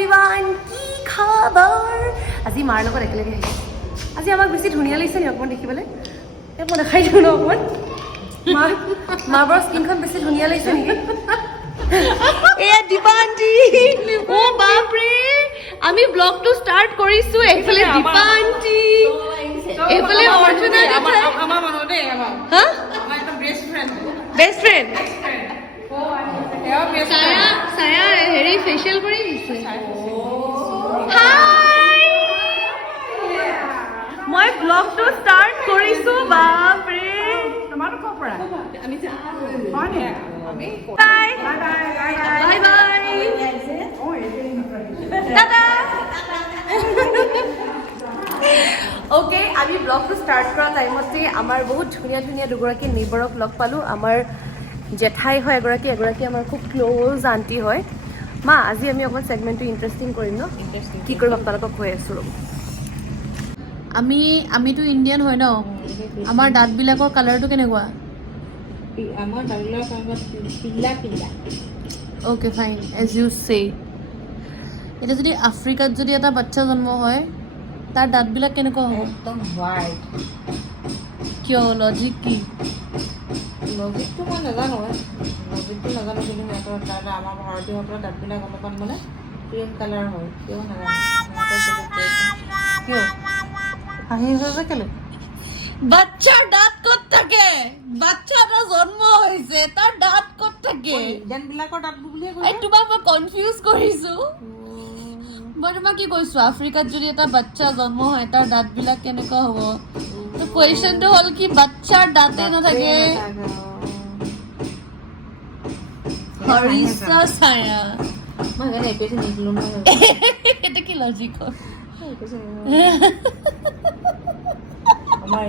Everyone, কি খবৰ? আজি মাৰ লগত একেলগে আহিছোঁ। আজি আমাক বেছি ধুনীয়া লাগিছে নি অকণমান দেখিবলৈ? মই দেখাই দিওঁ ন অকণমান। মাৰ স্কিনখন বেছি ধুনীয়া লাগিছে নেকি? এয়া দীপা আন্টি। অ' বাপৰে, আমি ব্লগটো ষ্টাৰ্ট কৰিছোঁ। এইফালে দীপা আন্টি, এইফালে অৰ্চনা। আমাৰ মানুহ দেই, হা? আমাৰ একদম বেষ্ট ফ্ৰেণ্ড। বেষ্ট ফ্ৰেণ্ড এয়া বেষ্ট ফ্ৰেণ্ড। ছায়া হেৰি ফেচিয়েল কৰি আহিছে। মই ব্লগটো ষ্টাৰ্ট কৰিছোঁ। বাপৰে, তোমাৰটো ক'ৰ পৰা? আমি হয় নে? আমি বাই বাই বাই দাদা। অ'কে, আমি ব্লগটো ষ্টাৰ্ট কৰা টাইমতে আমাৰ বহুত ধুনীয়া ধুনীয়া দুগৰাকী নেইবাৰক লগ পালোঁ। আমাৰ জেঠাই হয় এগৰাকী আমাৰ খুব ক্ল'জ আণ্টি হয়। মা, আজি আমি অকণমান ছেগমেণ্টটো ইণ্টাৰেষ্টিং কৰিম ন? কি কৰিম আপোনালোকক কৈ আছোঁ ৰ'ব। আমিতো ইণ্ডিয়ান হয় ন, আমাৰ দাঁতবিলাকৰ কালাৰটো কেনেকুৱা? আমাৰ দাইলৰ কাগজ পিলা। অ'কে ফাইন, এজ ইউ চে। এতিয়া যদি আফ্ৰিকাত যদি এটা বাচ্ছা জন্ম হয়, তাৰ দাঁতবিলাক কেনেকুৱা হ'ব? একদম হোৱাইট। কিয়? লজিক কি? লজিকটো মই নাজানো, কিন্তু সিহঁতৰ আমাৰ ভাৰতীয়সকলৰ দাঁতবিলাক অলপমান মানে ক্ৰীম কালাৰ হয়। কিয় নাজানো। কিয় হাঁহি আছে কেলে? বাচ্চাৰ দাঁত ক'ত থাকে? বাচ্চা এটা জন্ম হৈছে, তাৰ দাঁত ক'ত থাকে? ইণ্ডিয়ানবিলাকৰ দাঁত বুলিয়ে এই তোমাক মই কনফিউজ কৰিছো। মই তোমাক কি কৈছো, আফ্ৰিকাত যদি এটা বাচ্চা জন্ম হয়, তাৰ দাঁতবিলাক কেনেকুৱা হ'ব? তো কুৱেশ্যনটো হ'ল কি, বাচ্চাৰ দাঁতে নাথাকে। হৰিছা ছায়া, মই সেইকাৰণে একোৱে নিদিলোঁ নহয়। এইটো কি লজিক হ'ল? আমাৰ